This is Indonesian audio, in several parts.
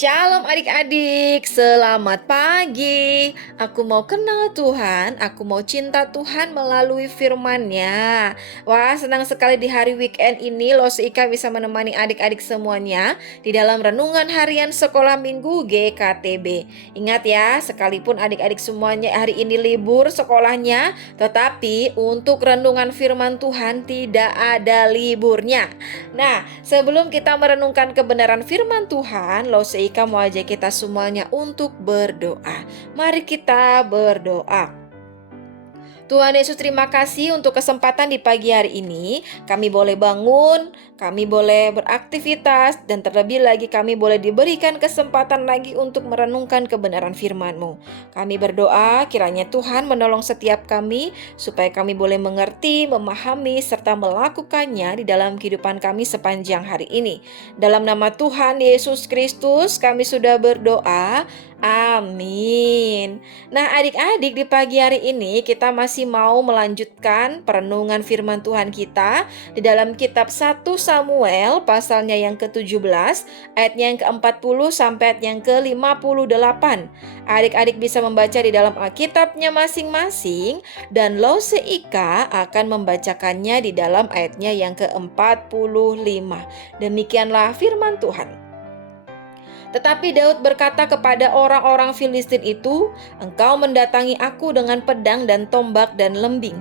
Shalom adik-adik, selamat pagi. Aku mau kenal Tuhan, aku mau cinta Tuhan melalui firman-Nya. Wah, senang sekali di hari weekend ini Losi Ika bisa menemani adik-adik semuanya di dalam renungan harian sekolah minggu GKTB. Ingat ya, sekalipun adik-adik semuanya hari ini libur sekolahnya, tetapi untuk renungan firman Tuhan tidak ada liburnya. Nah, sebelum kita merenungkan kebenaran firman Tuhan, Losi Ika mau ajak kita semuanya untuk berdoa. Mari kita berdoa. Tuhan Yesus, terima kasih untuk kesempatan di pagi hari ini. Kami boleh bangun, kami boleh beraktivitas, dan terlebih lagi kami boleh diberikan kesempatan lagi untuk merenungkan kebenaran firman-Mu. Kami berdoa kiranya Tuhan menolong setiap kami supaya kami boleh mengerti, memahami, serta melakukannya di dalam kehidupan kami sepanjang hari ini. Dalam nama Tuhan Yesus Kristus kami sudah berdoa. Amin. Nah, adik-adik, di pagi hari ini kita masih mau melanjutkan perenungan firman Tuhan kita di dalam kitab 1 Samuel pasalnya yang ke-17, ayatnya yang ke-40 sampai ayat yang ke-58. Adik-adik bisa membaca di dalam Alkitabnya masing-masing, dan Lose Ika akan membacakannya di dalam ayatnya yang ke-45. Demikianlah firman Tuhan. Tetapi Daud berkata kepada orang-orang Filistin itu, "Engkau mendatangi aku dengan pedang dan tombak dan lembing.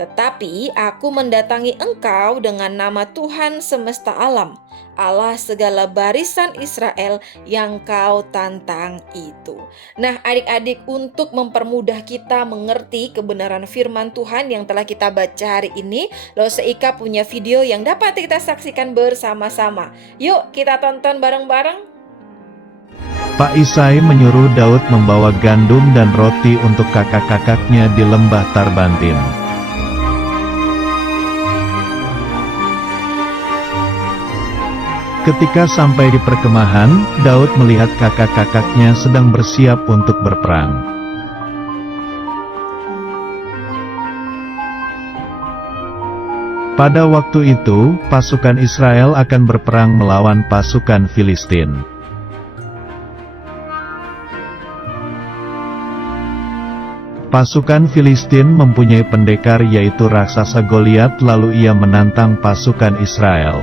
Tetapi aku mendatangi engkau dengan nama Tuhan semesta alam, Allah segala barisan Israel yang kau tantang itu." Nah, adik-adik, untuk mempermudah kita mengerti kebenaran firman Tuhan yang telah kita baca hari ini, Lose Ika punya video yang dapat kita saksikan bersama-sama. Yuk kita tonton bareng-bareng. Pak Isai menyuruh Daud membawa gandum dan roti untuk kakak-kakaknya di lembah Tarbantin. Ketika sampai di perkemahan, Daud melihat kakak-kakaknya sedang bersiap untuk berperang. Pada waktu itu, pasukan Israel akan berperang melawan pasukan Filistin. Pasukan Filistin mempunyai pendekar yaitu raksasa Goliat, lalu ia menantang pasukan Israel.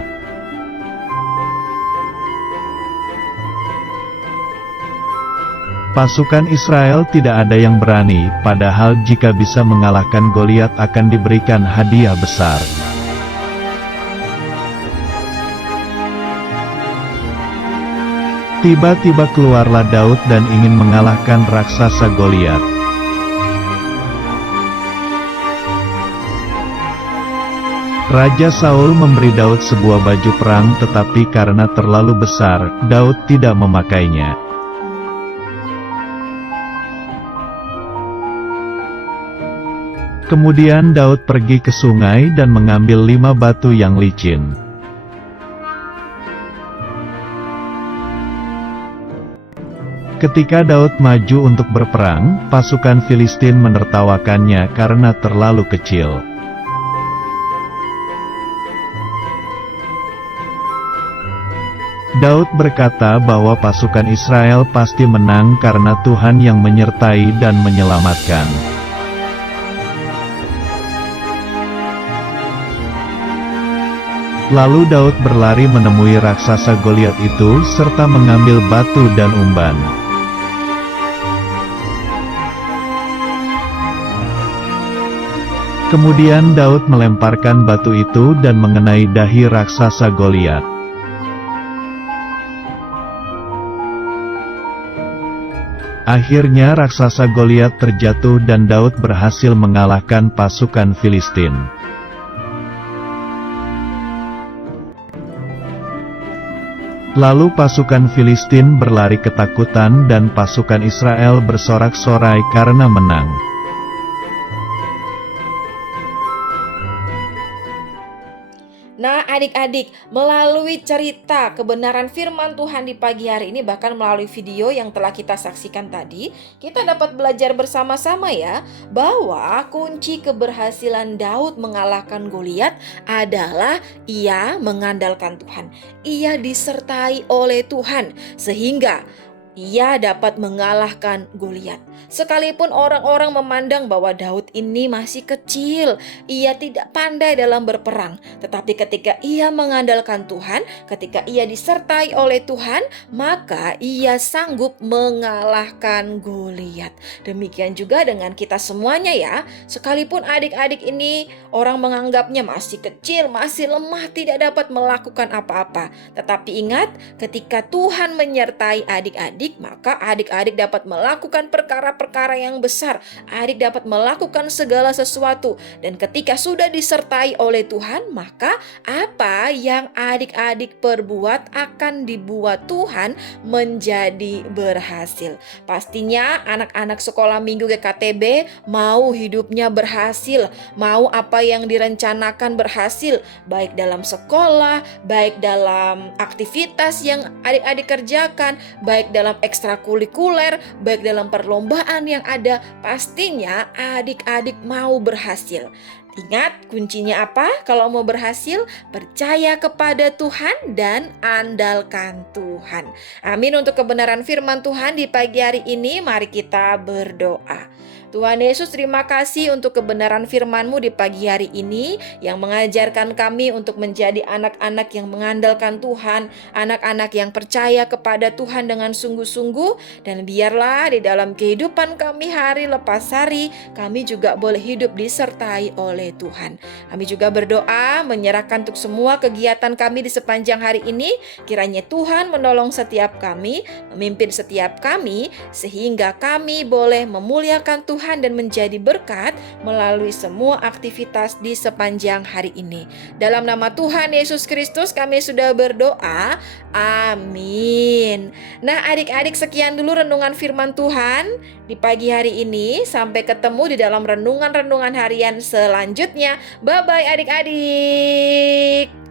Pasukan Israel tidak ada yang berani, padahal jika bisa mengalahkan Goliat akan diberikan hadiah besar. Tiba-tiba keluarlah Daud dan ingin mengalahkan raksasa Goliat. Raja Saul memberi Daud sebuah baju perang, tetapi karena terlalu besar, Daud tidak memakainya. Kemudian Daud pergi ke sungai dan mengambil 5 batu yang licin. Ketika Daud maju untuk berperang, pasukan Filistin menertawakannya karena terlalu kecil. Daud berkata bahwa pasukan Israel pasti menang karena Tuhan yang menyertai dan menyelamatkan. Lalu Daud berlari menemui raksasa Goliat itu serta mengambil batu dan umban. Kemudian Daud melemparkan batu itu dan mengenai dahi raksasa Goliat. Akhirnya raksasa Goliat terjatuh dan Daud berhasil mengalahkan pasukan Filistin. Lalu pasukan Filistin berlari ketakutan dan pasukan Israel bersorak-sorai karena menang. Nah, adik-adik, melalui cerita kebenaran firman Tuhan di pagi hari ini, bahkan melalui video yang telah kita saksikan tadi, kita dapat belajar bersama-sama ya, bahwa kunci keberhasilan Daud mengalahkan Goliat adalah ia mengandalkan Tuhan. Ia disertai oleh Tuhan, sehingga ia dapat mengalahkan Goliat. Sekalipun orang-orang memandang bahwa Daud ini masih kecil, ia tidak pandai dalam berperang, tetapi ketika ia mengandalkan Tuhan, ketika ia disertai oleh Tuhan, maka ia sanggup mengalahkan Goliat. Demikian juga dengan kita semuanya ya. Sekalipun adik-adik ini orang menganggapnya masih kecil, masih lemah, tidak dapat melakukan apa-apa, tetapi ingat, ketika Tuhan menyertai adik-adik, maka adik-adik dapat melakukan perkara-perkara yang besar. Adik dapat melakukan segala sesuatu. Dan ketika sudah disertai oleh Tuhan, maka apa yang adik-adik perbuat akan dibuat Tuhan menjadi berhasil. Pastinya anak-anak sekolah minggu GKTB mau hidupnya berhasil, mau apa yang direncanakan berhasil, baik dalam sekolah, baik dalam aktivitas yang adik-adik kerjakan, baik dalam ekstrakurikuler, baik dalam perlombaan yang ada. Pastinya adik-adik mau berhasil. Ingat, kuncinya apa? Kalau mau berhasil, percaya kepada Tuhan dan andalkan Tuhan. Amin. Untuk kebenaran firman Tuhan di pagi hari ini, mari kita berdoa. Tuhan Yesus, terima kasih untuk kebenaran firman-Mu di pagi hari ini yang mengajarkan kami untuk menjadi anak-anak yang mengandalkan Tuhan, anak-anak yang percaya kepada Tuhan dengan sungguh-sungguh, dan biarlah di dalam kehidupan kami hari lepas hari, kami juga boleh hidup disertai oleh Tuhan. Kami juga berdoa menyerahkan untuk semua kegiatan kami di sepanjang hari ini, kiranya Tuhan menolong setiap kami, memimpin setiap kami, sehingga kami boleh memuliakan Tuhan dan menjadi berkat melalui semua aktivitas di sepanjang hari ini. Dalam nama Tuhan Yesus Kristus kami sudah berdoa. Amin. Nah, adik-adik, sekian dulu renungan firman Tuhan di pagi hari ini. Sampai ketemu di dalam renungan-renungan harian selanjutnya. Bye-bye adik-adik.